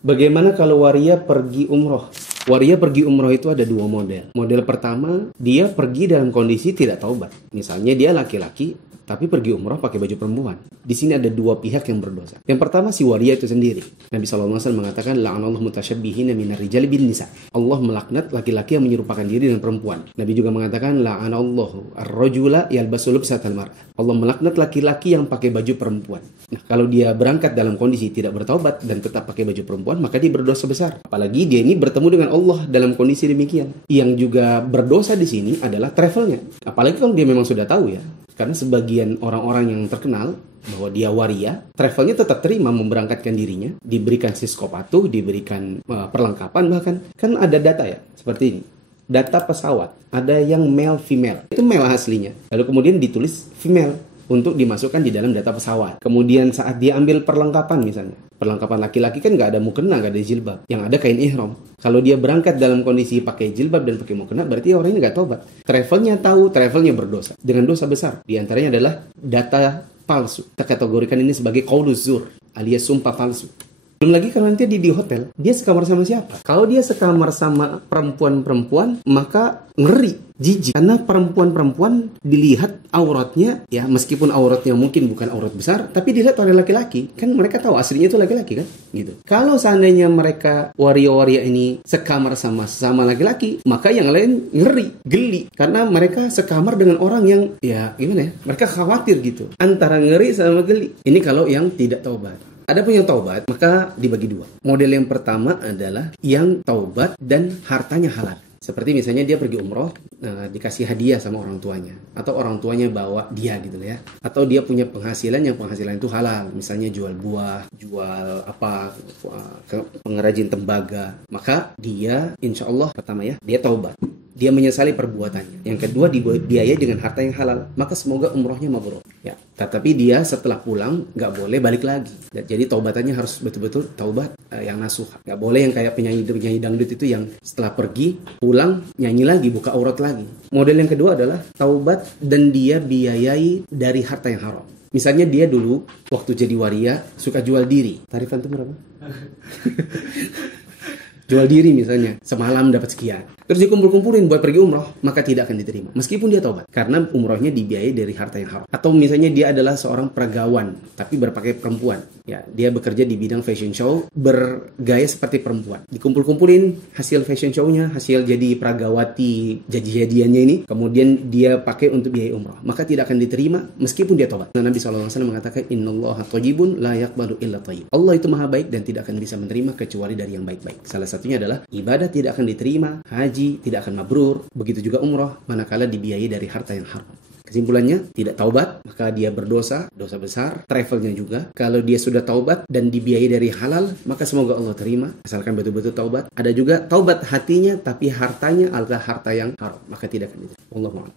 Bagaimana kalau waria pergi umroh? Waria pergi umroh itu ada dua model. Model pertama, dia pergi dalam kondisi tidak taubat. Misalnya dia laki-laki, tapi pergi umroh pakai baju perempuan. Di sini ada dua pihak yang berdosa. Yang pertama si waria itu sendiri. Nabi SAW mengatakan, la'anallahu mutasyabbihin minar rijali bin nisa. Allah melaknat laki-laki yang menyerupakan diri dengan perempuan. Nabi juga mengatakan, la'anallahu ar-rajula yalbasu lubsatal mar'ah. Allah melaknat laki-laki yang pakai baju perempuan. Nah, kalau dia berangkat dalam kondisi tidak bertaubat dan tetap pakai baju perempuan, maka dia berdosa besar. Apalagi dia ini bertemu dengan Allah dalam kondisi demikian. Yang juga berdosa di sini adalah travelnya. Apalagi kalau dia memang sudah tahu ya. Karena sebagian orang-orang yang terkenal bahwa dia waria, travelnya tetap terima memberangkatkan dirinya, diberikan siskopatuh, diberikan perlengkapan bahkan. Kan ada data ya, seperti ini. Data pesawat, ada yang male female. Itu male aslinya. Lalu kemudian ditulis female untuk dimasukkan di dalam data pesawat. Kemudian saat dia ambil perlengkapan misalnya. Perlengkapan laki-laki kan nggak ada mukena, nggak ada jilbab. Yang ada kain ihram. Kalau dia berangkat dalam kondisi pakai jilbab dan pakai mukena, berarti orangnya nggak taubat. Travelnya tahu, travelnya berdosa. Dengan dosa besar. Di antaranya adalah data palsu. Kita kategorikan ini sebagai qauluz zur, alias sumpah palsu. Belum lagi kalau nanti di hotel, dia sekamar sama siapa? Kalau dia sekamar sama perempuan-perempuan, maka ngeri, jijik. Karena perempuan-perempuan dilihat auratnya, ya meskipun auratnya mungkin bukan aurat besar, tapi dilihat oleh laki-laki. Kan mereka tahu aslinya itu laki-laki kan? Gitu. Kalau seandainya mereka waria-waria ini sekamar sama laki-laki, maka yang lain ngeri, geli. Karena mereka sekamar dengan orang yang, ya gimana ya, mereka khawatir gitu. Antara ngeri sama geli. Ini kalau yang tidak taubat. Ada punya taubat, maka dibagi dua. Model yang pertama adalah yang taubat dan hartanya halal. Seperti misalnya dia pergi umroh, dikasih hadiah sama orang tuanya. Atau orang tuanya bawa dia gitu ya. Atau dia punya penghasilan yang penghasilan itu halal. Misalnya jual buah, jual pengrajin tembaga. Maka dia insya Allah pertama ya, dia taubat. Dia menyesali perbuatannya. Yang kedua dibiayai dengan harta yang halal. Maka semoga umrohnya mabrur. Ya, tetapi dia setelah pulang nggak boleh balik lagi. Jadi taubatannya harus betul-betul taubat yang nasuh. Nggak boleh yang kayak penyanyi dangdut itu yang setelah pergi pulang nyanyi lagi, buka aurat lagi. Model yang kedua adalah taubat dan dia biayai dari harta yang haram. Misalnya dia dulu waktu jadi waria suka jual diri. Tarif antum berapa? Jual diri misalnya, semalam dapat sekian. Terus dikumpul-kumpulin buat pergi umroh, maka tidak akan diterima. Meskipun dia taubat, karena umrohnya dibiayai dari harta yang haram. Atau misalnya dia adalah seorang peragawan, tapi berpakaian perempuan. Ya, dia bekerja di bidang fashion show, bergaya seperti perempuan. Dikumpul-kumpulin hasil fashion show-nya, hasil jadi peragawati jadi-jadiannya ini, kemudian dia pakai untuk biaya umroh. Maka tidak akan diterima meskipun dia taubat. Nabi SAW mengatakan, Innallaha thayyibun la yaqbalu illa thayyib. Allah itu maha baik dan tidak akan bisa menerima kecuali dari yang baik-baik. Salah satunya adalah ibadah tidak akan diterima, haji tidak akan mabrur, begitu juga umroh manakala dibiayai dari harta yang haram. Kesimpulannya, tidak taubat, maka dia berdosa, dosa besar, travelnya juga. Kalau dia sudah taubat dan dibiayai dari halal, maka semoga Allah terima, asalkan betul-betul taubat. Ada juga taubat hatinya, tapi hartanya adalah harta yang haram, maka tidak akan diterima. Wallahu a'lam.